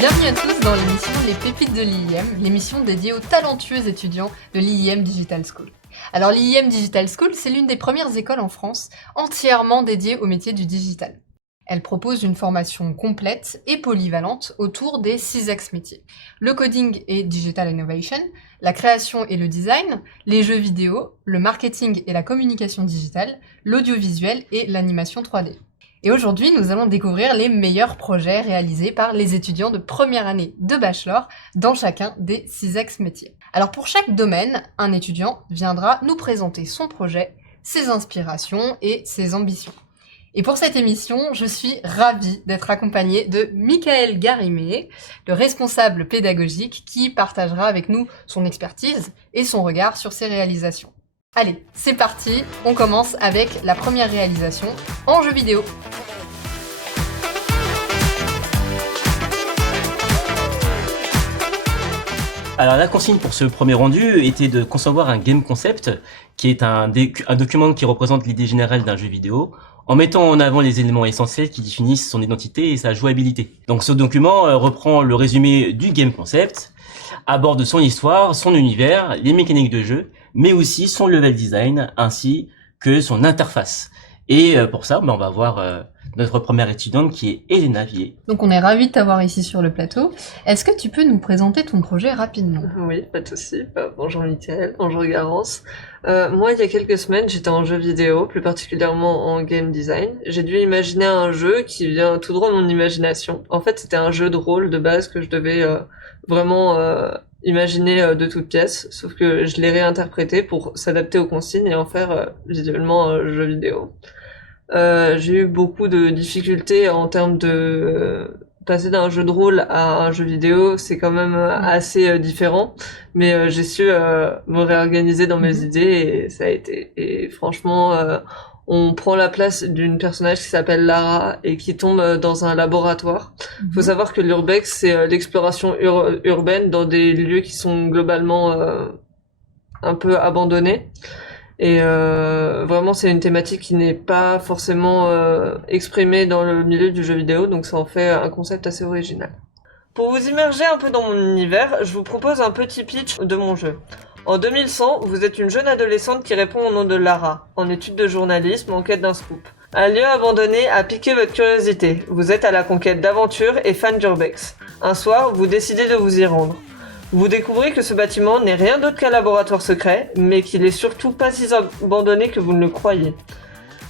Bienvenue à tous dans l'émission Les Pépites de l'IIM, l'émission dédiée aux talentueux étudiants de l'IIM Digital School. Alors l'IIM Digital School, c'est l'une des premières écoles en France entièrement dédiée au métier du digital. Elle propose une formation complète et polyvalente autour des 6 axes métiers. Le coding et digital innovation, la création et le design, les jeux vidéo, le marketing et la communication digitale, l'audiovisuel et l'animation 3D. Et aujourd'hui, nous allons découvrir les meilleurs projets réalisés par les étudiants de première année de bachelor dans chacun des 6 axes métiers. Alors pour chaque domaine, un étudiant viendra nous présenter son projet, ses inspirations et ses ambitions. Et pour cette émission, je suis ravie d'être accompagnée de Michael Garimé, le responsable pédagogique qui partagera avec nous son expertise et son regard sur ses réalisations. Allez, c'est parti, on commence avec la première réalisation en jeu vidéo. Alors la consigne pour ce premier rendu était de concevoir un game concept, qui est un document qui représente l'idée générale d'un jeu vidéo, en mettant en avant les éléments essentiels qui définissent son identité et sa jouabilité. Donc ce document reprend le résumé du game concept, aborde son histoire, son univers, les mécaniques de jeu, mais aussi son level design ainsi que son interface. Et pour ça, on va voir notre première étudiante qui est Elena Vier. Donc on est ravis de t'avoir ici sur le plateau. Est-ce que tu peux nous présenter ton projet rapidement ? Oui, pas de souci. Bonjour Mickaël, bonjour Garance. Moi, il y a quelques semaines, j'étais en jeu vidéo, plus particulièrement en game design. J'ai dû imaginer un jeu qui vient tout droit de mon imagination. En fait, c'était un jeu de rôle de base que je devais vraiment imaginer de toutes pièces, sauf que je l'ai réinterprété pour s'adapter aux consignes et en faire visuellement un jeu vidéo. J'ai eu beaucoup de difficultés en termes de passer d'un jeu de rôle à un jeu vidéo, c'est quand même assez différent, mais j'ai su me réorganiser dans mes idées et ça a été. Et franchement, on prend la place d'une personnage qui s'appelle Lara et qui tombe dans un laboratoire. Faut savoir que l'urbex, c'est l'exploration urbaine dans des lieux qui sont globalement un peu abandonnés. Et vraiment, c'est une thématique qui n'est pas forcément exprimée dans le milieu du jeu vidéo, donc ça en fait un concept assez original. Pour vous immerger un peu dans mon univers, je vous propose un petit pitch de mon jeu. En 2100, vous êtes une jeune adolescente qui répond au nom de Lara, en études de journalisme, en quête d'un scoop. Un lieu abandonné a piqué votre curiosité. Vous êtes à la conquête d'aventures et fan d'urbex. Un soir, vous décidez de vous y rendre. Vous découvrez que ce bâtiment n'est rien d'autre qu'un laboratoire secret, mais qu'il est surtout pas si abandonné que vous ne le croyez.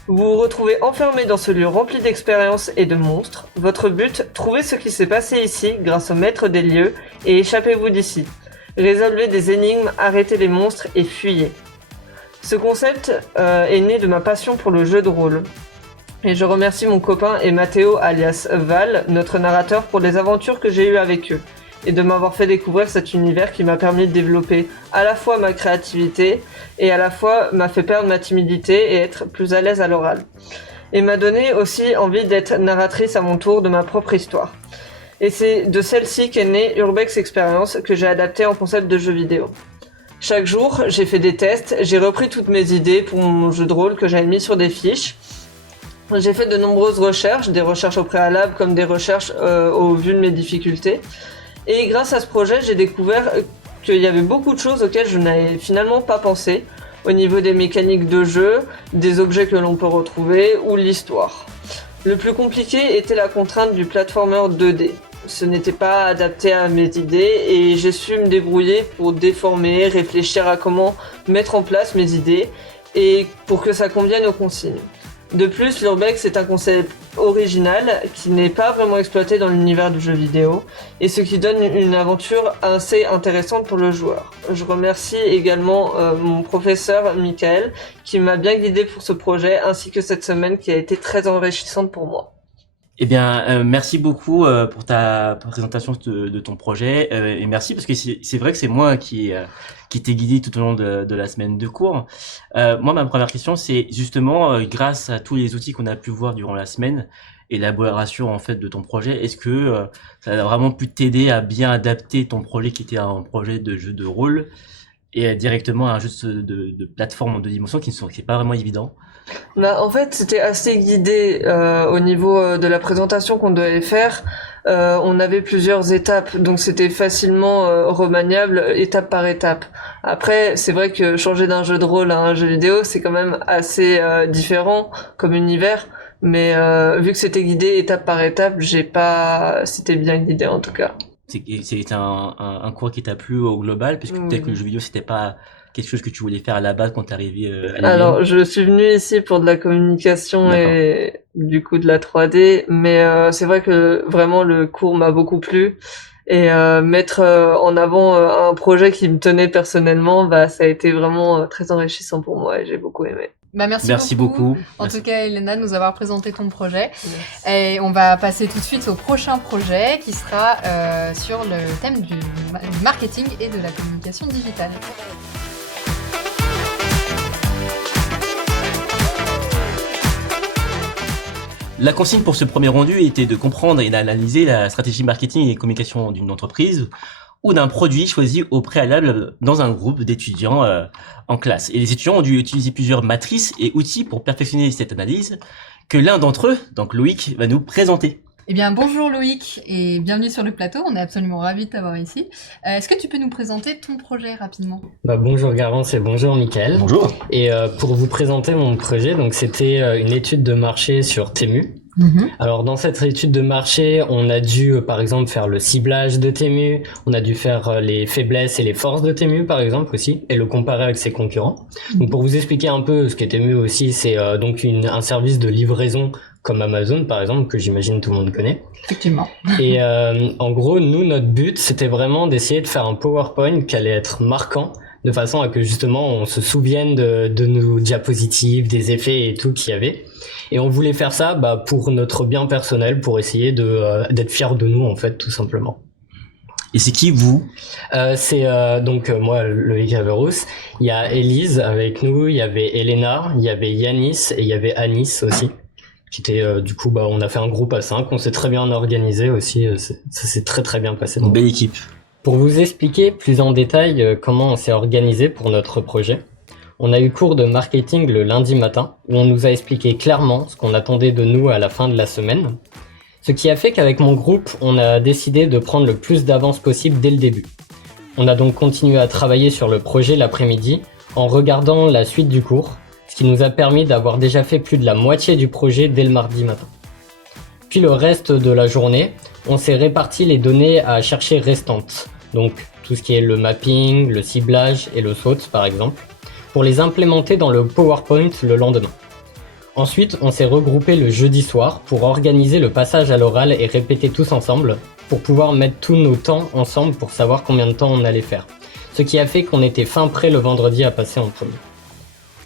Vous vous retrouvez enfermé dans ce lieu rempli d'expériences et de monstres. Votre but, trouver ce qui s'est passé ici grâce au maître des lieux et échappez-vous d'ici. Résolvez des énigmes, arrêtez les monstres et fuyez. Ce concept est né de ma passion pour le jeu de rôle. Et je remercie mon copain et Mathéo alias Val, notre narrateur, pour les aventures que j'ai eues avec eux. Et de m'avoir fait découvrir cet univers qui m'a permis de développer à la fois ma créativité et à la fois m'a fait perdre ma timidité et être plus à l'aise à l'oral. Et m'a donné aussi envie d'être narratrice à mon tour de ma propre histoire. Et c'est de celle-ci qu'est née Urbex Experience que j'ai adapté en concept de jeu vidéo. Chaque jour, j'ai fait des tests, j'ai repris toutes mes idées pour mon jeu de rôle que j'avais mis sur des fiches. J'ai fait de nombreuses recherches, des recherches au préalable comme des recherches au vu de mes difficultés. Et grâce à ce projet, j'ai découvert qu'il y avait beaucoup de choses auxquelles je n'avais finalement pas pensé, au niveau des mécaniques de jeu, des objets que l'on peut retrouver ou l'histoire. Le plus compliqué était la contrainte du platformer 2D. Ce n'était pas adapté à mes idées et j'ai su me débrouiller pour déformer, réfléchir à comment mettre en place mes idées et pour que ça convienne aux consignes. De plus, l'urbex est un concept original qui n'est pas vraiment exploité dans l'univers du jeu vidéo et ce qui donne une aventure assez intéressante pour le joueur. Je remercie également mon professeur Michael qui m'a bien guidé pour ce projet ainsi que cette semaine qui a été très enrichissante pour moi. Eh bien, merci beaucoup pour ta présentation de ton projet et merci parce que c'est vrai que c'est moi qui t'ai guidé tout au long de la semaine de cours. Moi, ma première question, c'est justement grâce à tous les outils qu'on a pu voir durant la semaine, élaboration en fait de ton projet, est-ce que ça a vraiment pu t'aider à bien adapter ton projet qui était un projet de jeu de rôle et directement à un jeu de plateforme en 2 dimensions qui n'est pas vraiment évident? En fait, c'était assez guidé au niveau de la présentation qu'on devait faire. on avait plusieurs étapes, donc c'était facilement remaniable étape par étape. Après, c'est vrai que changer d'un jeu de rôle à un jeu vidéo, c'est quand même assez différent comme univers, mais vu que c'était guidé étape par étape, c'était bien guidé en tout cas. C'est un cours qui t'a plu au global, puisque peut-être que le jeu vidéo c'était pas quelque chose que tu voulais faire à la base quand t'es arrivé à l'IM. Alors, je suis venue ici pour de la communication et du coup de la 3D, mais c'est vrai que vraiment le cours m'a beaucoup plu et mettre en avant un projet qui me tenait personnellement, ça a été vraiment très enrichissant pour moi et j'ai beaucoup aimé. Merci beaucoup. En tout cas, Elena, de nous avoir présenté ton projet. Et on va passer tout de suite au prochain projet qui sera sur le thème du marketing et de la communication digitale. La consigne pour ce premier rendu était de comprendre et d'analyser la stratégie marketing et communication d'une entreprise ou d'un produit choisi au préalable dans un groupe d'étudiants en classe. Et les étudiants ont dû utiliser plusieurs matrices et outils pour perfectionner cette analyse que l'un d'entre eux, donc Loïc, va nous présenter. Eh bien, bonjour Loïc et bienvenue sur le plateau. On est absolument ravis de t'avoir ici. Est-ce que tu peux nous présenter ton projet rapidement ? Bonjour Garance et bonjour Mickaël. Bonjour. Et pour vous présenter mon projet, donc c'était une étude de marché sur Temu. Alors dans cette étude de marché, on a dû par exemple faire le ciblage de Temu, on a dû faire les faiblesses et les forces de Temu par exemple aussi, et le comparer avec ses concurrents. Donc pour vous expliquer un peu ce qu'est Temu aussi, c'est donc un service de livraison comme Amazon par exemple, que j'imagine tout le monde connaît. Effectivement. Et en gros, nous, notre but, c'était vraiment d'essayer de faire un PowerPoint qui allait être marquant, de façon à que justement on se souvienne de nos diapositives, des effets et tout qu'il y avait. Et on voulait faire ça pour notre bien personnel, pour essayer d'être fiers de nous en fait, tout simplement. Et c'est qui vous ? C'est donc moi, Loïc Averous. Il y a Élise avec nous, il y avait Elena, il y avait Yanis et il y avait Anis aussi. Qui était du coup on a fait un groupe à 5, on s'est très bien organisé aussi, ça s'est très très bien passé. Une belle équipe. Pour vous expliquer plus en détail comment on s'est organisé pour notre projet, on a eu cours de marketing le lundi matin où on nous a expliqué clairement ce qu'on attendait de nous à la fin de la semaine. Ce qui a fait qu'avec mon groupe, on a décidé de prendre le plus d'avance possible dès le début. On a donc continué à travailler sur le projet l'après-midi en regardant la suite du cours, ce qui nous a permis d'avoir déjà fait plus de la moitié du projet dès le mardi matin. Puis le reste de la journée, on s'est réparti les données à chercher restantes, donc tout ce qui est le mapping, le ciblage et le SWOT par exemple, pour les implémenter dans le PowerPoint le lendemain. Ensuite, on s'est regroupé le jeudi soir pour organiser le passage à l'oral et répéter tous ensemble, pour pouvoir mettre tous nos temps ensemble pour savoir combien de temps on allait faire. Ce qui a fait qu'on était fin prêt le vendredi à passer en premier.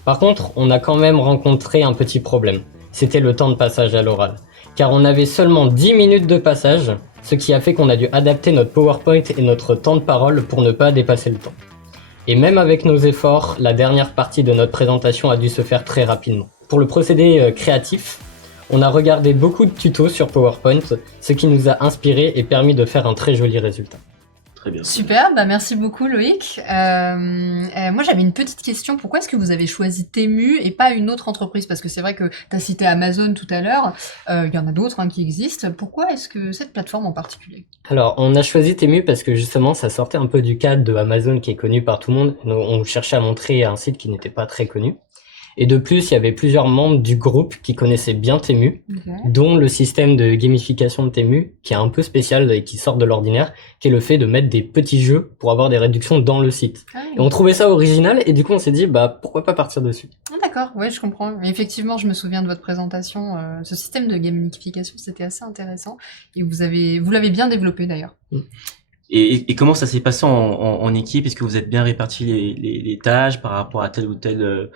Par contre, on a quand même rencontré un petit problème. C'était le temps de passage à l'oral. Car on avait seulement 10 minutes de passage, ce qui a fait qu'on a dû adapter notre PowerPoint et notre temps de parole pour ne pas dépasser le temps. Et même avec nos efforts, la dernière partie de notre présentation a dû se faire très rapidement. Pour le procédé créatif, on a regardé beaucoup de tutos sur PowerPoint, ce qui nous a inspiré et permis de faire un très joli résultat. Très bien. Super, merci beaucoup Loïc. Moi j'avais une petite question, pourquoi est-ce que vous avez choisi Temu et pas une autre entreprise ? Parce que c'est vrai que tu as cité Amazon tout à l'heure, il y en a d'autres qui existent. Pourquoi est-ce que cette plateforme en particulier ? Alors on a choisi Temu parce que justement ça sortait un peu du cadre de Amazon qui est connu par tout le monde. On cherchait à montrer un site qui n'était pas très connu. Et de plus, il y avait plusieurs membres du groupe qui connaissaient bien Temu, dont le système de gamification de Temu, qui est un peu spécial et qui sort de l'ordinaire, qui est le fait de mettre des petits jeux pour avoir des réductions dans le site. Et on trouvait ça original, et du coup on s'est dit, pourquoi pas partir dessus. D'accord, ouais, je comprends. Effectivement, je me souviens de votre présentation. Ce système de gamification, c'était assez intéressant. Et vous l'avez bien développé d'ailleurs. Et comment ça s'est passé en équipe ? Est-ce que vous êtes bien répartis les tâches par rapport à tel ou tel...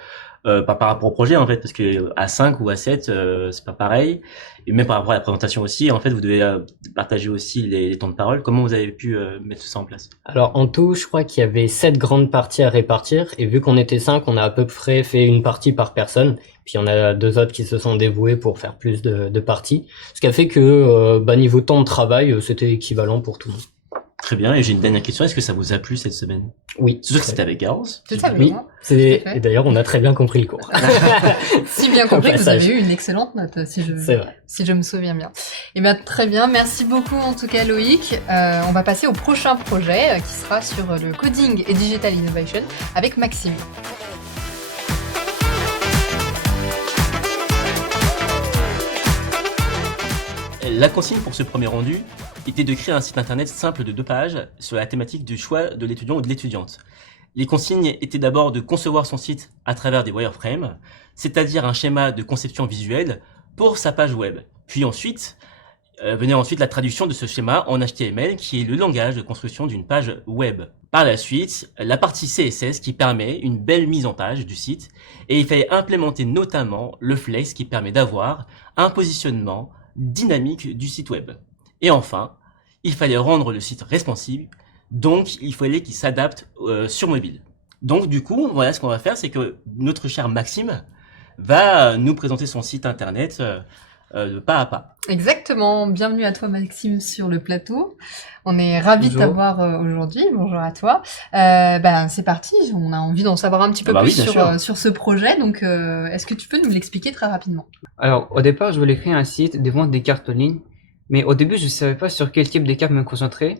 par rapport au projet en fait, parce que à 5 ou à 7 c'est pas pareil, et même par rapport à la présentation aussi, en fait vous devez partager aussi les temps de parole. Comment vous avez pu mettre ça en place ? Alors en tout, je crois qu'il y avait 7 grandes parties à répartir, et vu qu'on était 5, on a à peu près fait une partie par personne, puis on a 2 autres qui se sont dévoués pour faire plus de parties, ce qui a fait que niveau temps de travail, c'était équivalent pour tout le monde. Très bien, et j'ai une dernière question, est-ce que ça vous a plu cette semaine? Oui. C'est sûr que c'était avec Garance. Tout à fait. Oui, hein. c'est... Tout à fait. Et d'ailleurs, on a très bien compris le cours. Si bien compris Au que vous passage. avez eu une excellente note, C'est vrai. si je me souviens bien. Et bien très bien, merci beaucoup en tout cas Loïc. On va passer au prochain projet qui sera sur le coding et digital innovation avec Maxime. La consigne pour ce premier rendu était de créer un site internet simple de 2 pages sur la thématique du choix de l'étudiant ou de l'étudiante. Les consignes étaient d'abord de concevoir son site à travers des wireframes, c'est-à-dire un schéma de conception visuelle pour sa page web. Puis ensuite, venait ensuite la traduction de ce schéma en HTML qui est le langage de construction d'une page web. Par la suite, la partie CSS qui permet une belle mise en page du site et il fallait implémenter notamment le flex qui permet d'avoir un positionnement dynamique du site web. Et enfin, il fallait rendre le site responsive, donc il fallait qu'il s'adapte sur mobile. Donc du coup, voilà ce qu'on va faire, c'est que notre cher Maxime va nous présenter son site internet de pas à pas. Exactement, bienvenue à toi Maxime sur le plateau. On est ravis de Bonjour. t'avoir aujourd'hui, bonjour à toi. C'est parti, on a envie d'en savoir un petit peu Ah bah plus oui, bien sûr. sur ce projet, donc est-ce que tu peux nous l'expliquer très rapidement? Alors, au départ, je voulais créer un site de vente des cartes en ligne, mais au début, je ne savais pas sur quel type de cartes me concentrer.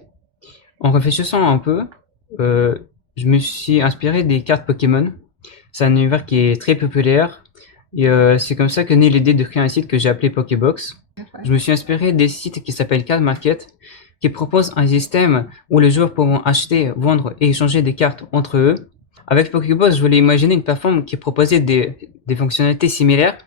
En réfléchissant un peu, je me suis inspiré des cartes Pokémon. C'est un univers qui est très populaire, et c'est comme ça que naît l'idée de créer un site que j'ai appelé Pokébox. Je me suis inspiré des sites qui s'appellent Card Market, qui proposent un système où les joueurs pourront acheter, vendre et échanger des cartes entre eux. Avec Pokébox, je voulais imaginer une plateforme qui proposait des fonctionnalités similaires.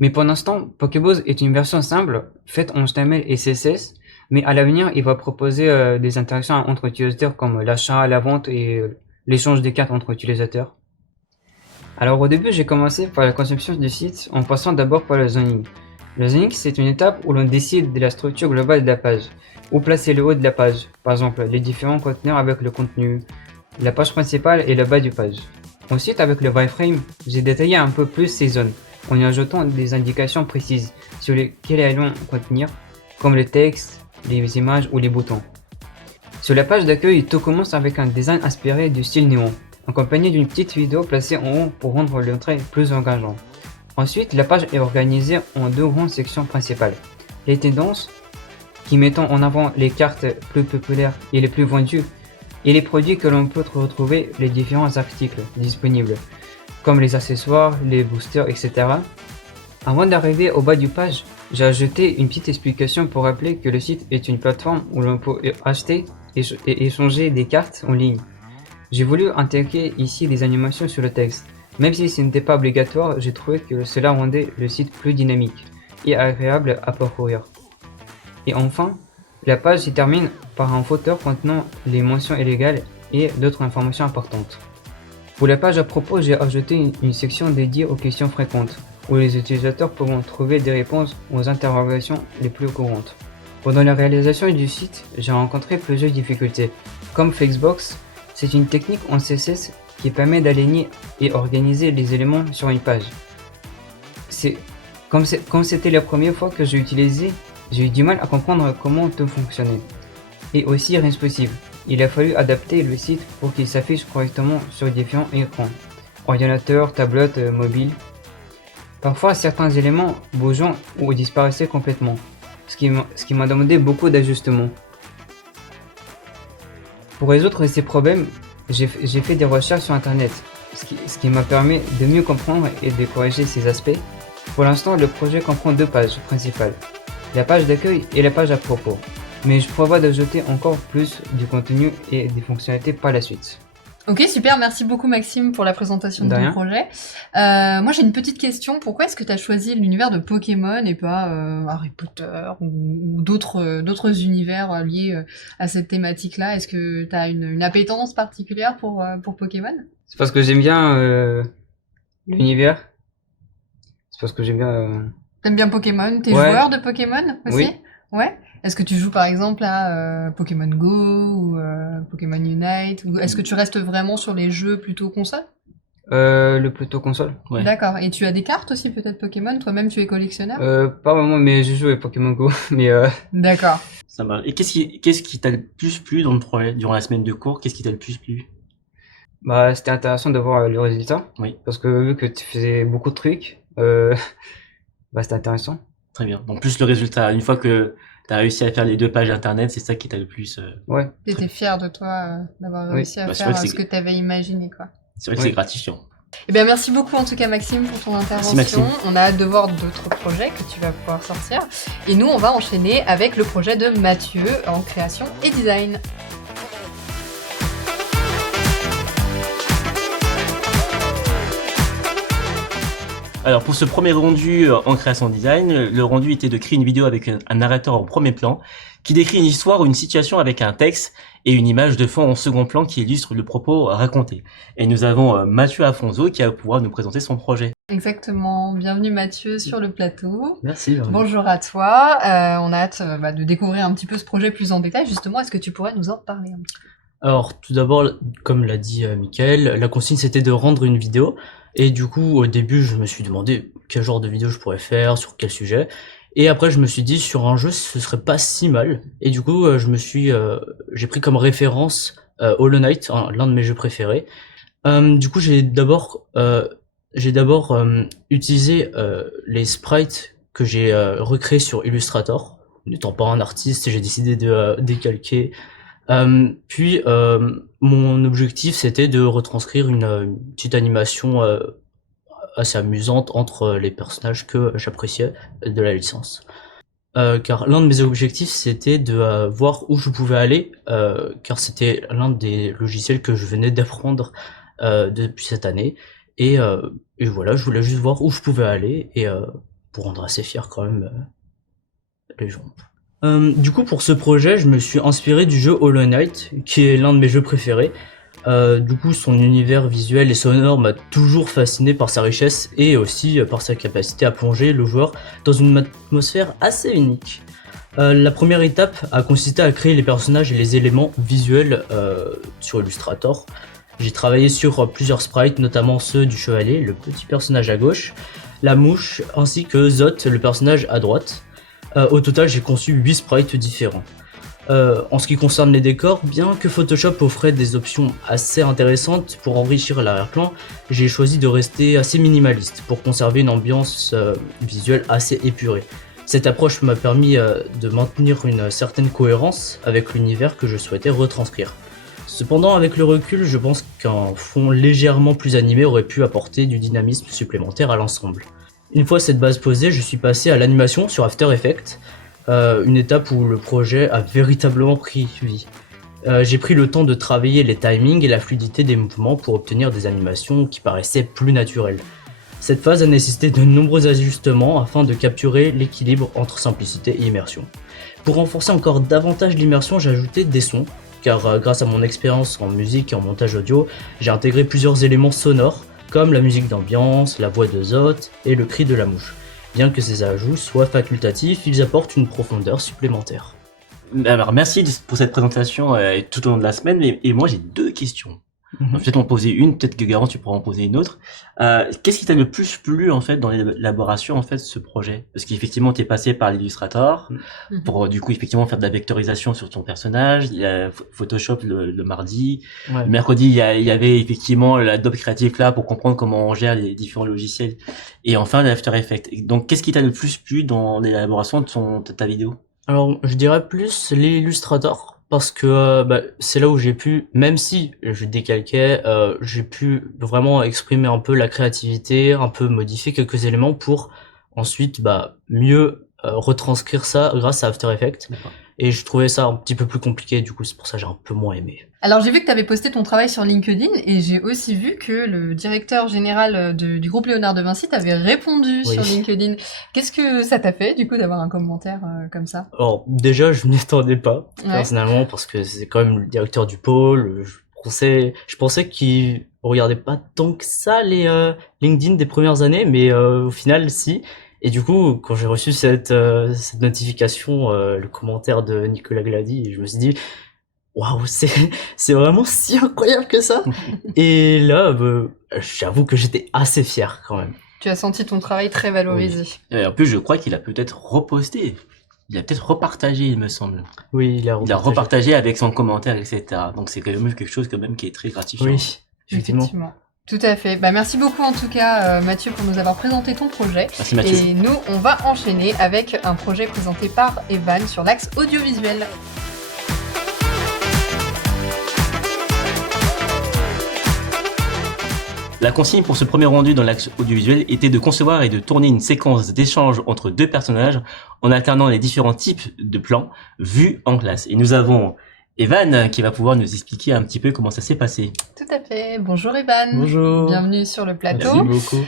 Mais pour l'instant, Pokébox est une version simple, faite en HTML et CSS, mais à l'avenir, il va proposer des interactions entre utilisateurs comme l'achat, la vente et l'échange des cartes entre utilisateurs. Alors au début, j'ai commencé par la conception du site en passant d'abord par le zoning. Le zoning, c'est une étape où l'on décide de la structure globale de la page, où placer le haut de la page, par exemple les différents conteneurs avec le contenu, la page principale et le bas du page. Ensuite, avec le wireframe, j'ai détaillé un peu plus ces zones, en y ajoutant des indications précises sur lesquelles elles vont contenir, comme le texte, les images ou les boutons. Sur la page d'accueil, tout commence avec un design inspiré du style néon, accompagné d'une petite vidéo placée en haut pour rendre l'entrée plus engageante. Ensuite, la page est organisée en 2 grandes sections principales. Les tendances, qui mettent en avant les cartes plus populaires et les plus vendues, et les produits que l'on peut retrouver les différents articles disponibles, comme les accessoires, les boosters, etc. Avant d'arriver au bas du page, j'ai ajouté une petite explication pour rappeler que le site est une plateforme où l'on peut acheter et échanger des cartes en ligne. J'ai voulu intégrer ici des animations sur le texte. Même si ce n'était pas obligatoire, j'ai trouvé que cela rendait le site plus dynamique et agréable à parcourir. Et enfin, la page se termine par un footer contenant les mentions illégales et d'autres informations importantes. Pour la page à propos, j'ai ajouté une section dédiée aux questions fréquentes, où les utilisateurs pourront trouver des réponses aux interrogations les plus courantes. Pendant la réalisation du site, j'ai rencontré plusieurs difficultés. Comme Flexbox, c'est une technique en CSS qui permet d'aligner et organiser les éléments sur une page. Comme c'était la première fois que j'ai utilisé, j'ai eu du mal à comprendre comment tout fonctionnait. Et aussi Responsive, il a fallu adapter le site pour qu'il s'affiche correctement sur différents écrans, ordinateur, tablette, mobile. Parfois certains éléments bougeant ou disparaissaient complètement, ce qui m'a demandé beaucoup d'ajustements. Pour résoudre ces problèmes, j'ai fait des recherches sur internet, ce qui m'a permis de mieux comprendre et de corriger ces aspects. Pour l'instant, le projet comprend 2 pages principales, la page d'accueil et la page à propos, mais je prévois d'ajouter encore plus du contenu et des fonctionnalités par la suite. Ok, super, merci beaucoup Maxime pour la présentation de De ton rien. projet. Moi j'ai une petite question, pourquoi est-ce que tu as choisi l'univers de Pokémon et pas Harry Potter ou d'autres univers liés à cette thématique-là? Est-ce que tu as une appétence particulière pour Pokémon? C'est parce que j'aime bien l'univers. C'est parce que j'aime bien. T'aimes bien Pokémon? T'es Ouais. joueur de Pokémon aussi? Oui. Ouais. Est-ce que tu joues par exemple à Pokémon Go ou Pokémon Unite? Ou est-ce que tu restes vraiment sur les jeux plutôt console? Le plutôt console. Ouais. D'accord. Et tu as des cartes aussi, peut-être Pokémon? Toi-même, tu es collectionneur? Pas vraiment, mais j'ai joué à Pokémon Go. Mais D'accord. Ça marche. Et qu'est-ce qui t'a le plus plu dans le projet durant la semaine de cours? Qu'est-ce qui t'a le plus plu? bah, c'était intéressant de voir le résultat. Oui. Parce que vu que tu faisais beaucoup de trucs, bah, c'était intéressant. Très bien. Donc plus le résultat. Une fois que t'as réussi à faire les 2 pages internet, c'est ça qui t'a le plus. Ouais. T'étais fier de toi d'avoir Oui. réussi à Bah, c'est faire vrai que ce que tu avais imaginé, quoi. C'est vrai que Oui. c'est gratifiant. Eh bien, merci beaucoup en tout cas Maxime pour ton intervention. Maxime. On a hâte de voir d'autres projets que tu vas pouvoir sortir. Et nous, on va enchaîner avec le projet de Mathieu en création et design. Alors pour ce premier rendu en création design, le rendu était de créer une vidéo avec un narrateur en premier plan qui décrit une histoire ou une situation avec un texte et une image de fond en second plan qui illustre le propos raconté. Et nous avons Mathieu Afonso qui va pouvoir nous présenter son projet. Exactement. Bienvenue Mathieu sur le plateau. Merci. Bonjour à toi. On a hâte de découvrir un petit peu ce projet plus en détail. Justement, est-ce que tu pourrais nous en parler un petit peu? Alors, tout d'abord, comme l'a dit Mickaël, la consigne c'était de rendre une vidéo. Et du coup, au début, je me suis demandé quel genre de vidéo je pourrais faire, sur quel sujet. Et après, je me suis dit, sur un jeu, ce serait pas si mal. Et du coup, j'ai pris comme référence Hollow Knight, l'un de mes jeux préférés. Du coup, j'ai d'abord utilisé les sprites que j'ai recréés sur Illustrator. N'étant pas un artiste, j'ai décidé de décalquer. Puis mon objectif c'était de retranscrire une petite animation assez amusante entre les personnages que j'appréciais de la licence. Car l'un de mes objectifs c'était de voir où je pouvais aller, car c'était l'un des logiciels que je venais d'apprendre depuis cette année. Et voilà, je voulais juste voir où je pouvais aller et pour rendre assez fier quand même les gens. Du coup, pour ce projet, je me suis inspiré du jeu Hollow Knight, qui est l'un de mes jeux préférés. Du coup, son univers visuel et sonore m'a toujours fasciné par sa richesse et aussi par sa capacité à plonger le joueur dans une atmosphère assez unique. La première étape a consisté à créer les personnages et les éléments visuels sur Illustrator. J'ai travaillé sur plusieurs sprites, notamment ceux du chevalier, le petit personnage à gauche, la mouche, ainsi que Zot, le personnage à droite. Au total, j'ai conçu 8 sprites différents. En ce qui concerne les décors, bien que Photoshop offrait des options assez intéressantes pour enrichir l'arrière-plan, j'ai choisi de rester assez minimaliste pour conserver une ambiance visuelle assez épurée. Cette approche m'a permis de maintenir une certaine cohérence avec l'univers que je souhaitais retranscrire. Cependant, avec le recul, je pense qu'un fond légèrement plus animé aurait pu apporter du dynamisme supplémentaire à l'ensemble. Une fois cette base posée, je suis passé à l'animation sur After Effects, une étape où le projet a véritablement pris vie. J'ai pris le temps de travailler les timings et la fluidité des mouvements pour obtenir des animations qui paraissaient plus naturelles. Cette phase a nécessité de nombreux ajustements afin de capturer l'équilibre entre simplicité et immersion. Pour renforcer encore davantage l'immersion, j'ai ajouté des sons, car grâce à mon expérience en musique et en montage audio, j'ai intégré plusieurs éléments sonores, comme la musique d'ambiance, la voix de Zot et le cri de la mouche. Bien que ces ajouts soient facultatifs, ils apportent une profondeur supplémentaire. Alors merci pour cette présentation tout au long de la semaine. Et moi j'ai 2 questions. Peut-être en poser une, peut-être que Garance tu pourras en poser une autre. Qu'est-ce qui t'a le plus plu en fait dans l'élaboration en fait de ce projet? Parce qu'effectivement t'es passé par l'Illustrator pour du coup effectivement faire de la vectorisation sur ton personnage. Il y a Photoshop le mardi. Ouais. Le mercredi il y avait effectivement l'Adobe Creative Cloud pour comprendre comment on gère les différents logiciels. Et enfin l'After Effects. Donc qu'est-ce qui t'a le plus plu dans l'élaboration de ta vidéo? Alors, je dirais plus l'Illustrator, parce que c'est là où j'ai pu, même si je décalquais, j'ai pu vraiment exprimer un peu la créativité, un peu modifier quelques éléments pour ensuite mieux retranscrire ça grâce à After Effects. D'accord. Et je trouvais ça un petit peu plus compliqué, du coup c'est pour ça que j'ai un peu moins aimé. Alors j'ai vu que tu avais posté ton travail sur LinkedIn et j'ai aussi vu que le directeur général du groupe Léonard de Vinci t'avait répondu Oui. sur LinkedIn. Qu'est-ce que ça t'a fait du coup d'avoir un commentaire comme ça? Alors déjà je m'y attendais pas, Ouais. personnellement, parce que c'est quand même le directeur du pôle. Je pensais qu'il regardait pas tant que ça les LinkedIn des premières années, mais au final si. Et du coup, quand j'ai reçu cette notification, le commentaire de Nicolas Glady, je me suis dit, waouh, c'est vraiment si incroyable que ça. Et là, j'avoue que j'étais assez fier quand même. Tu as senti ton travail très valorisé. Et en plus, je crois qu'il a peut-être reposté. Il a peut-être repartagé, il me semble. Oui, Il a repartagé avec son commentaire, etc. Donc c'est quand même quelque chose quand même qui est très gratifiant. Oui, effectivement. Tout à fait. Bah, merci beaucoup en tout cas Mathieu pour nous avoir présenté ton projet. Merci Mathieu. Et nous, on va enchaîner avec un projet présenté par Evan sur l'axe audiovisuel. La consigne pour ce premier rendu dans l'axe audiovisuel était de concevoir et de tourner une séquence d'échange entre deux personnages en alternant les différents types de plans vus en classe. Et nous avons Evan qui va pouvoir nous expliquer un petit peu comment ça s'est passé. Tout à fait. Bonjour Evan. Bonjour. Bienvenue sur le plateau. Merci beaucoup.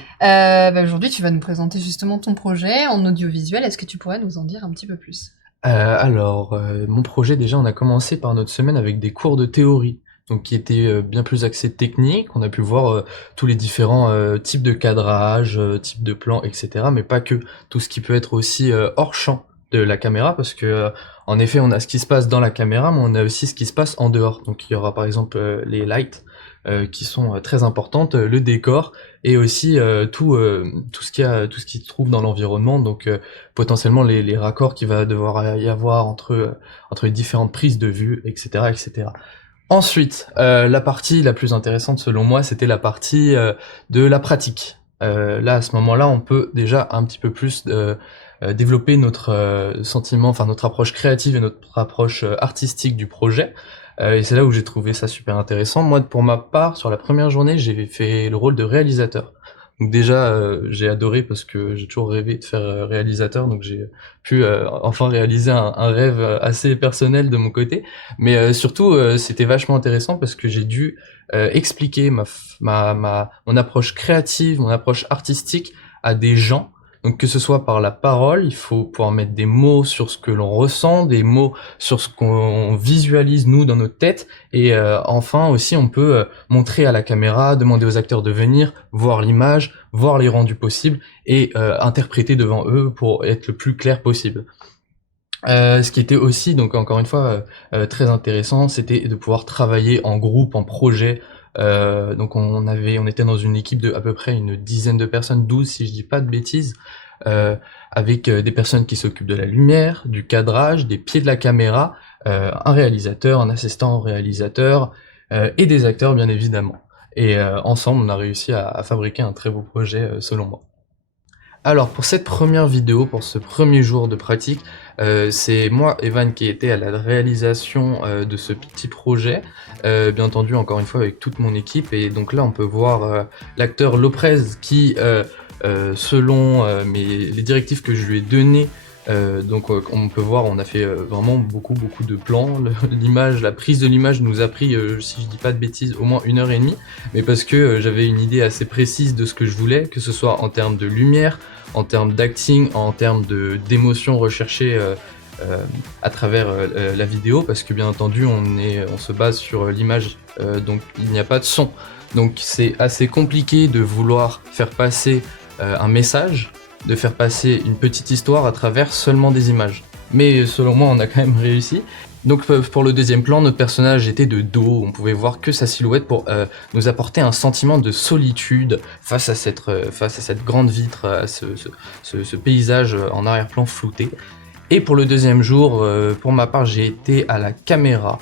Aujourd'hui, tu vas nous présenter justement ton projet en audiovisuel. Est-ce que tu pourrais nous en dire un petit peu plus? Mon projet, déjà, on a commencé par notre semaine avec des cours de théorie, donc qui étaient bien plus axés techniques. On a pu voir tous les différents types de cadrage, types de plans, etc. Mais pas que. Tout ce qui peut être aussi hors champ de la caméra, parce que en effet, on a ce qui se passe dans la caméra, mais on a aussi ce qui se passe en dehors. Donc il y aura par exemple les lights qui sont très importantes, le décor et aussi tout ce qui se trouve dans l'environnement. Donc potentiellement les raccords qu'il va devoir y avoir entre les différentes prises de vue, etc., etc. Ensuite, la partie la plus intéressante selon moi, c'était la partie de la pratique. Là, à ce moment-là, on peut déjà un petit peu plus développer notre sentiment, enfin notre approche créative et notre approche artistique du projet. Et c'est là où j'ai trouvé ça super intéressant. Moi, pour ma part, sur la première journée, j'ai fait le rôle de réalisateur. Donc déjà, j'ai adoré parce que j'ai toujours rêvé de faire réalisateur, donc j'ai pu enfin réaliser un rêve assez personnel de mon côté. Mais surtout, c'était vachement intéressant parce que j'ai dû expliquer mon approche créative, mon approche artistique à des gens. Donc que ce soit par la parole, il faut pouvoir mettre des mots sur ce que l'on ressent, des mots sur ce qu'on visualise nous dans notre tête, et enfin aussi on peut montrer à la caméra, demander aux acteurs de venir, voir l'image, voir les rendus possibles, et interpréter devant eux pour être le plus clair possible. Ce qui était aussi, donc encore une fois, très intéressant, c'était de pouvoir travailler en groupe, en projet. Donc on était dans une équipe de à peu près une dizaine de personnes, 12 si je dis pas de bêtises, avec des personnes qui s'occupent de la lumière, du cadrage, des pieds de la caméra, un réalisateur, un assistant réalisateur, et des acteurs bien évidemment. Et ensemble on a réussi à fabriquer un très beau projet selon moi. Alors pour cette première vidéo, pour ce premier jour de pratique, c'est moi, Evan, qui était à la réalisation de ce petit projet, bien entendu encore une fois avec toute mon équipe, et donc là on peut voir l'acteur Lopez qui, selon les directives que je lui ai données, donc on peut voir, on a fait vraiment beaucoup de plans. L'image, la prise de l'image nous a pris, si je dis pas de bêtises, au moins 1h30, mais parce que j'avais une idée assez précise de ce que je voulais, que ce soit en termes de lumière, en termes d'acting, en termes d'émotion recherchée à travers la vidéo, parce que bien entendu on se base sur l'image, donc il n'y a pas de son. Donc c'est assez compliqué de vouloir faire passer un message, de faire passer une petite histoire à travers seulement des images. Mais selon moi, on a quand même réussi. Donc pour le deuxième plan, notre personnage était de dos, on pouvait voir que sa silhouette pour nous apporter un sentiment de solitude face à cette grande vitre, à ce paysage en arrière-plan flouté. Et pour le deuxième jour, pour ma part, j'ai été à la caméra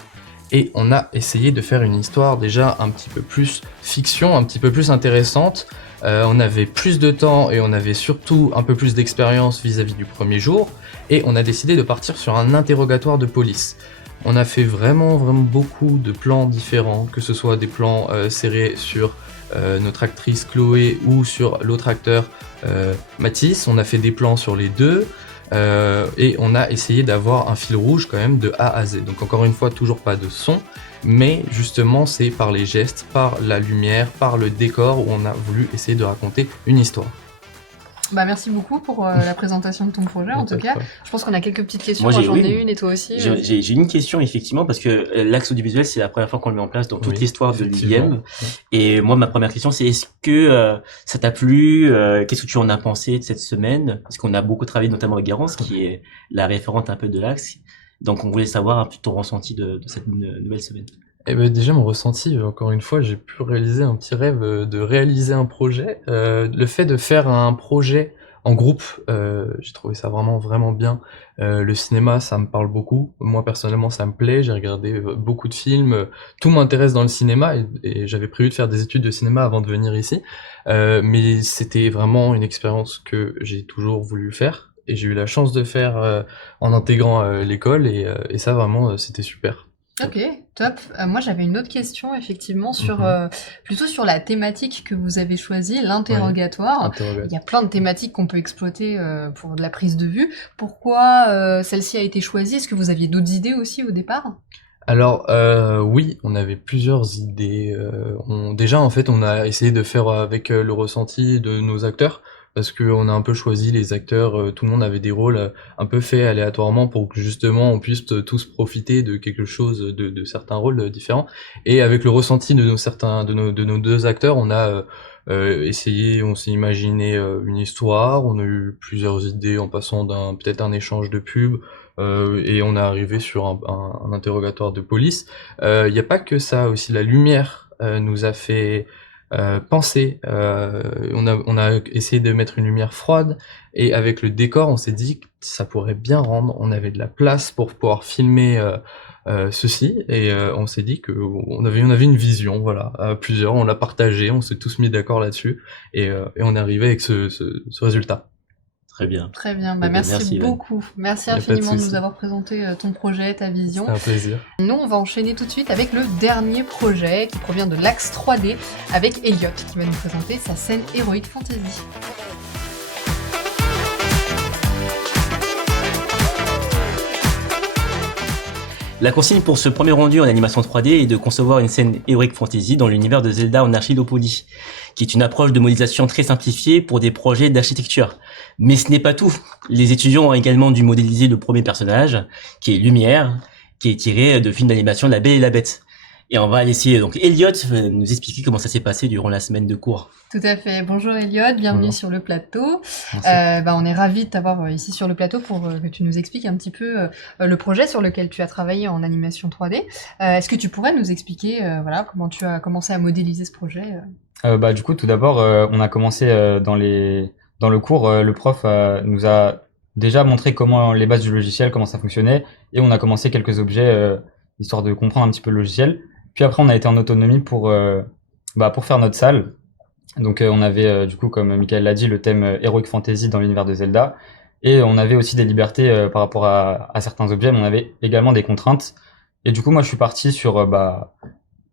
et on a essayé de faire une histoire déjà un petit peu plus fiction, un petit peu plus intéressante. On avait plus de temps et on avait surtout un peu plus d'expérience vis-à-vis du premier jour, et on a décidé de partir sur un interrogatoire de police. On a fait vraiment beaucoup de plans différents, que ce soit des plans serrés sur notre actrice Chloé ou sur l'autre acteur Mathis. On a fait des plans sur les deux, et on a essayé d'avoir un fil rouge quand même de A à Z. Donc encore une fois, toujours pas de son, mais justement c'est par les gestes, par la lumière, par le décor où on a voulu essayer de raconter une histoire. Bah merci beaucoup pour la présentation de ton projet en tout cas. Je pense qu'on a quelques petites questions, Moi, j'en ai une et toi aussi. J'ai une question effectivement, parce que l'axe audiovisuel c'est la première fois qu'on le met en place dans toute l'histoire de l'IM. Et moi ma première question c'est est-ce que ça t'a plu, qu'est-ce que tu en as pensé de cette semaine? Parce qu'on a beaucoup travaillé notamment avec Garance qui est la référente un peu de l'axe. Donc on voulait savoir un peu ton ressenti de cette nouvelle semaine. Eh ben déjà mon ressenti, encore une fois, j'ai pu réaliser un petit rêve de réaliser un projet. Le fait de faire un projet en groupe, j'ai trouvé ça vraiment bien. Le cinéma, ça me parle beaucoup. Moi personnellement, ça me plaît. J'ai regardé beaucoup de films. Tout m'intéresse dans le cinéma et j'avais prévu de faire des études de cinéma avant de venir ici. Mais c'était vraiment une expérience que j'ai toujours voulu faire et j'ai eu la chance de faire en intégrant l'école et ça vraiment c'était super. Ok, top. Moi, j'avais une autre question, effectivement, sur plutôt sur la thématique que vous avez choisie, l'interrogatoire. Interrogatoire. Il y a plein de thématiques qu'on peut exploiter pour de la prise de vue. Pourquoi celle-ci a été choisie? Est-ce que vous aviez d'autres idées aussi au départ? Alors oui, on avait plusieurs idées. Déjà en fait, on a essayé de faire avec le ressenti de nos acteurs parce qu'on a un peu choisi les acteurs. Tout le monde avait des rôles un peu faits aléatoirement pour que justement on puisse tous profiter de quelque chose, de certains rôles différents. Et avec le ressenti de nos deux acteurs, on a essayé, on s'est imaginé une histoire. On a eu plusieurs idées en passant peut-être un échange de pubs. Et on est arrivé sur un interrogatoire de police. Il n'y a pas que ça, aussi la lumière nous a fait penser. On a essayé de mettre une lumière froide et avec le décor, on s'est dit que ça pourrait bien rendre. On avait de la place pour pouvoir filmer ceci et on s'est dit que on avait une vision, voilà, à plusieurs. On l'a partagé, on s'est tous mis d'accord là-dessus et on est arrivé avec ce résultat. Très bien. Très bien, Eh bien, merci merci, Ivan. beaucoup. Merci Y a pas de infiniment de souci. nous avoir présenté ton projet, ta vision. C'était un plaisir. Nous, on va enchaîner tout de suite avec le dernier projet qui provient de l'Axe 3D avec Elliot qui va nous présenter sa scène Heroic Fantasy. La consigne pour ce premier rendu en animation 3D est de concevoir une scène Heroic Fantasy dans l'univers de Zelda en Archidopoli, qui est une approche de modélisation très simplifiée pour des projets d'architecture. Mais ce n'est pas tout. Les étudiants ont également dû modéliser le premier personnage, qui est Lumière, qui est tiré de film d'animation La Belle et la Bête. Et on va laisser donc Elliot nous expliquer comment ça s'est passé durant la semaine de cours. Tout à fait. Bonjour Elliot, bienvenue Bonjour. sur le plateau. Merci. On est ravis de t'avoir ici sur le plateau pour que tu nous expliques un petit peu le projet sur lequel tu as travaillé en animation 3D. Est-ce que tu pourrais nous expliquer voilà, comment tu as commencé à modéliser ce projet Du coup, tout d'abord, on a commencé dans le cours. Le prof nous a déjà montré comment les bases du logiciel, comment ça fonctionnait, et on a commencé quelques objets histoire de comprendre un petit peu le logiciel. Puis après, on a été en autonomie pour faire notre salle. Donc, on avait du coup, comme Michael l'a dit, le thème Heroic Fantasy dans l'univers de Zelda, et on avait aussi des libertés par rapport à certains objets, mais on avait également des contraintes. Et du coup, moi, je suis parti sur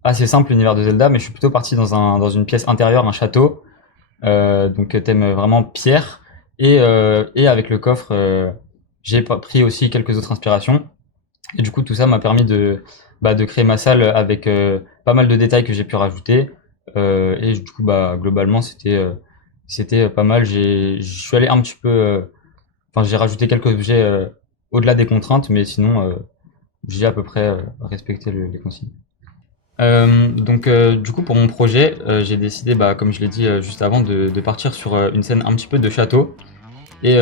assez simple l'univers de Zelda, mais je suis plutôt parti dans une pièce intérieure, un château, donc thème vraiment pierre, et avec le coffre, j'ai pris aussi quelques autres inspirations, et du coup tout ça m'a permis de créer ma salle avec pas mal de détails que j'ai pu rajouter, et du coup globalement c'était pas mal. Je suis allé un petit peu, j'ai rajouté quelques objets au-delà des contraintes, mais sinon j'ai à peu près respecté les consignes. Du coup, pour mon projet, j'ai décidé, comme je l'ai dit juste avant, de partir sur une scène un petit peu de château. Et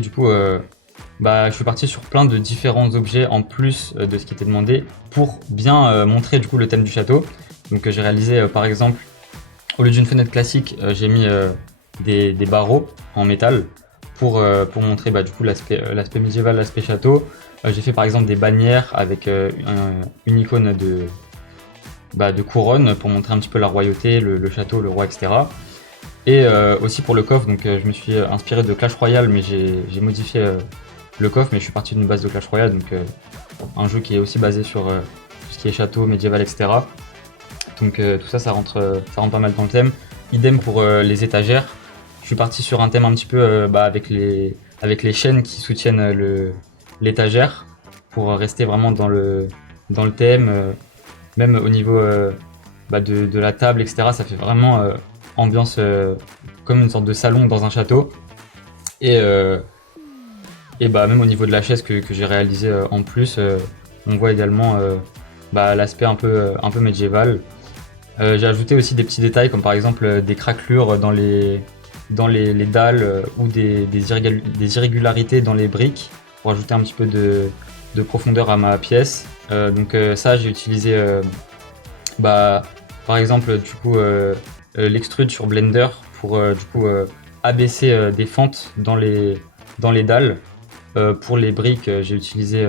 du coup, je suis parti sur plein de différents objets en plus de ce qui était demandé pour bien montrer du coup le thème du château. Donc j'ai réalisé par exemple, au lieu d'une fenêtre classique, j'ai mis des barreaux en métal pour montrer du coup l'aspect médiéval, l'aspect château. J'ai fait par exemple des bannières avec une icône de couronne pour montrer un petit peu la royauté, le château, le roi, etc. Et aussi pour le coffre, donc je me suis inspiré de Clash Royale, mais j'ai modifié le coffre, mais je suis parti d'une base de Clash Royale, donc un jeu qui est aussi basé sur tout ce qui est château, médiéval, etc. Donc tout ça, ça rentre pas mal dans le thème. Idem pour les étagères. Je suis parti sur un thème un petit peu avec les chaînes qui soutiennent l'étagère pour rester vraiment dans le thème. Même au niveau de la table, etc., ça fait vraiment ambiance comme une sorte de salon dans un château. Et même au niveau de la chaise que j'ai réalisé en plus, on voit également l'aspect un peu médiéval. J'ai ajouté aussi des petits détails comme par exemple des craquelures dans les dalles ou des irrégularités dans les briques pour ajouter un petit peu de profondeur à ma pièce. Donc ça, j'ai utilisé par exemple du coup l'extrude sur Blender pour abaisser des fentes dans les dalles. Pour les briques, j'ai utilisé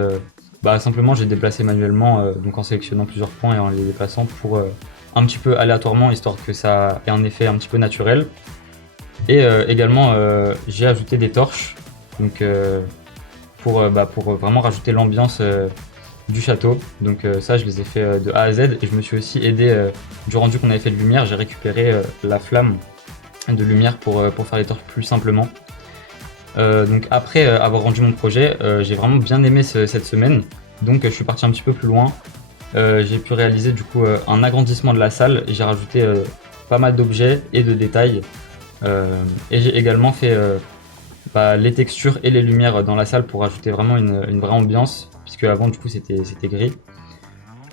simplement j'ai déplacé manuellement donc en sélectionnant plusieurs points et en les déplaçant pour un petit peu aléatoirement, histoire que ça ait un effet un petit peu naturel. Et également j'ai ajouté des torches donc pour vraiment rajouter l'ambiance du château. Donc ça, je les ai fait de A à Z, et je me suis aussi aidé du rendu qu'on avait fait de lumière. J'ai récupéré la flamme de lumière pour faire les torches plus simplement. Donc après avoir rendu mon projet, j'ai vraiment bien aimé cette semaine, donc je suis parti un petit peu plus loin. J'ai pu réaliser du coup un agrandissement de la salle, et j'ai rajouté pas mal d'objets et de détails. Et j'ai également fait les textures et les lumières dans la salle pour ajouter vraiment une vraie ambiance, puisque avant du coup c'était gris.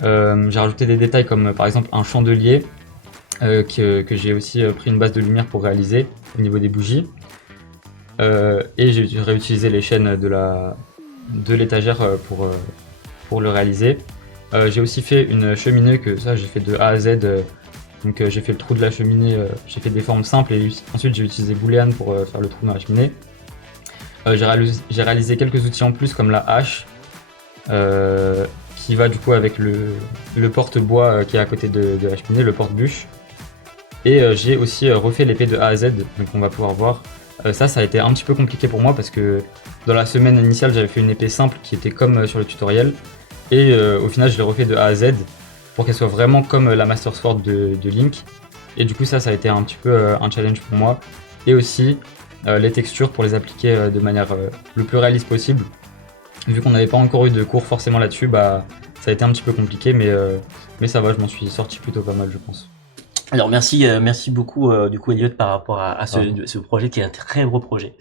J'ai rajouté des détails comme par exemple un chandelier que j'ai aussi pris une base de lumière pour réaliser au niveau des bougies. Et j'ai réutilisé les chaînes de l'étagère pour le réaliser. J'ai aussi fait une cheminée, que ça j'ai fait de A à Z. Donc j'ai fait le trou de la cheminée, j'ai fait des formes simples, et ensuite j'ai utilisé Boolean pour faire le trou dans la cheminée. J'ai réalisé quelques outils en plus comme la hache, qui va du coup avec le porte-bois qui est à côté de la cheminée, le porte-bûche. Et j'ai aussi refait l'épée de A à Z, donc on va pouvoir voir. Ça a été un petit peu compliqué pour moi, parce que dans la semaine initiale j'avais fait une épée simple qui était comme sur le tutoriel, et au final je l'ai refait de A à Z pour qu'elle soit vraiment comme la Master Sword de Link. Et du coup ça a été un petit peu un challenge pour moi. Et aussi les textures pour les appliquer de manière le plus réaliste possible. Vu qu'on n'avait pas encore eu de cours forcément là-dessus, ça a été un petit peu compliqué, mais ça va, je m'en suis sorti plutôt pas mal, je pense. Alors merci beaucoup du coup Elliot par rapport à ce projet qui est un très gros projet.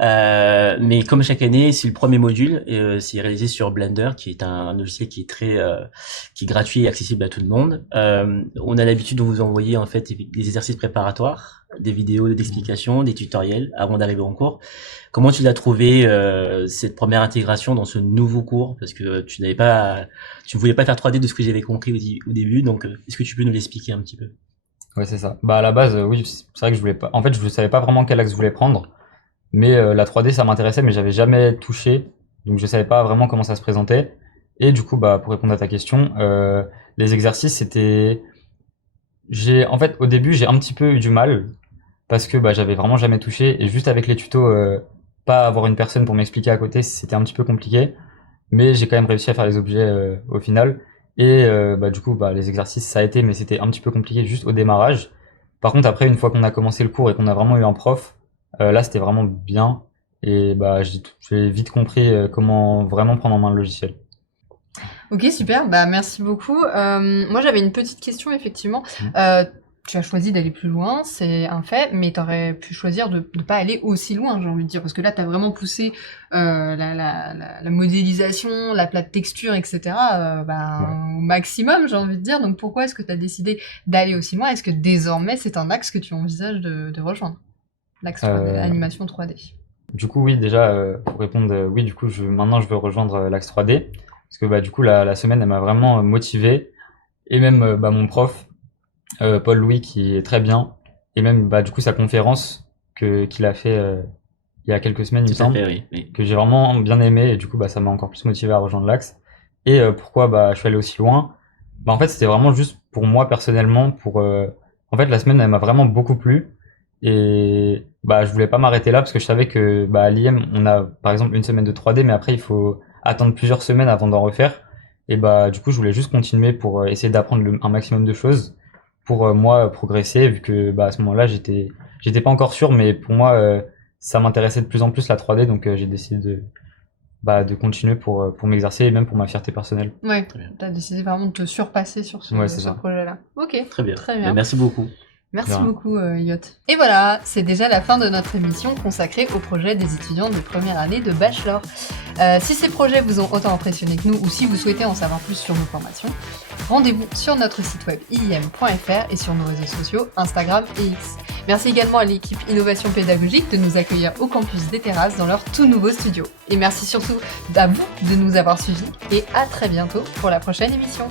Mais comme chaque année, c'est le premier module, et c'est réalisé sur Blender, qui est un logiciel qui est gratuit et accessible à tout le monde. On a l'habitude de vous envoyer en fait des exercices préparatoires, des vidéos d'explication, des tutoriels avant d'arriver en cours. Comment tu l'as trouvé cette première intégration dans ce nouveau cours, parce que tu ne voulais pas faire 3D de ce que j'avais compris au début, donc est-ce que tu peux nous l'expliquer un petit peu? Ouais, c'est ça. À la base, oui, c'est vrai que je voulais pas. En fait, je ne savais pas vraiment quel axe je voulais prendre, mais la 3D ça m'intéressait, mais j'avais jamais touché, donc je savais pas vraiment comment ça se présentait. Et du coup, pour répondre à ta question, les exercices en fait, au début, j'ai un petit peu eu du mal, parce que j'avais vraiment jamais touché, et juste avec les tutos, pas avoir une personne pour m'expliquer à côté, c'était un petit peu compliqué. Mais j'ai quand même réussi à faire les objets au final. Et du coup, les exercices ça a été, mais c'était un petit peu compliqué juste au démarrage. Par contre, après, une fois qu'on a commencé le cours et qu'on a vraiment eu un prof, là c'était vraiment bien. Et j'ai vite compris comment vraiment prendre en main le logiciel. Ok, super, merci beaucoup. Moi j'avais une petite question effectivement. Tu as choisi d'aller plus loin, c'est un fait, mais tu aurais pu choisir de ne pas aller aussi loin, j'ai envie de dire, parce que là tu as vraiment poussé la modélisation, la plate texture, etc. Au maximum, j'ai envie de dire. Donc pourquoi est-ce que tu as décidé d'aller aussi loin? Est-ce que désormais c'est un axe que tu envisages de rejoindre, l'axe 3D, animation 3D? Du coup, oui, déjà, pour répondre, oui, du coup, maintenant je veux rejoindre l'axe 3D, parce que du coup la semaine elle m'a vraiment motivé, et même mon prof, Paul Louis, qui est très bien, et même du coup sa conférence qu'il a fait il y a quelques semaines, il me semble, oui. que j'ai vraiment bien aimé, et du coup ça m'a encore plus motivé à rejoindre l'axe. Et pourquoi je suis allé aussi loin? En fait c'était vraiment juste pour moi personnellement, en fait la semaine elle m'a vraiment beaucoup plu, et je voulais pas m'arrêter là, parce que je savais que à l'IM on a par exemple une semaine de 3D, mais après il faut attendre plusieurs semaines avant d'en refaire. Et du coup je voulais juste continuer pour essayer d'apprendre un maximum de choses pour moi progresser, vu que à ce moment-là j'étais pas encore sûr, mais pour moi ça m'intéressait de plus en plus la 3D, donc j'ai décidé de continuer pour m'exercer, et même pour ma fierté personnelle. Ouais, t'as décidé vraiment de te surpasser sur ce projet-là. Ok, très bien. Très bien. Merci beaucoup. Merci beaucoup, Yot. Et voilà, c'est déjà la fin de notre émission consacrée au projet des étudiants de première année de Bachelor. Si ces projets vous ont autant impressionné que nous, ou si vous souhaitez en savoir plus sur nos formations, rendez-vous sur notre site web iim.fr et sur nos réseaux sociaux Instagram et X. Merci également à l'équipe Innovation Pédagogique de nous accueillir au campus des Terrasses dans leur tout nouveau studio. Et merci surtout à vous de nous avoir suivis et à très bientôt pour la prochaine émission.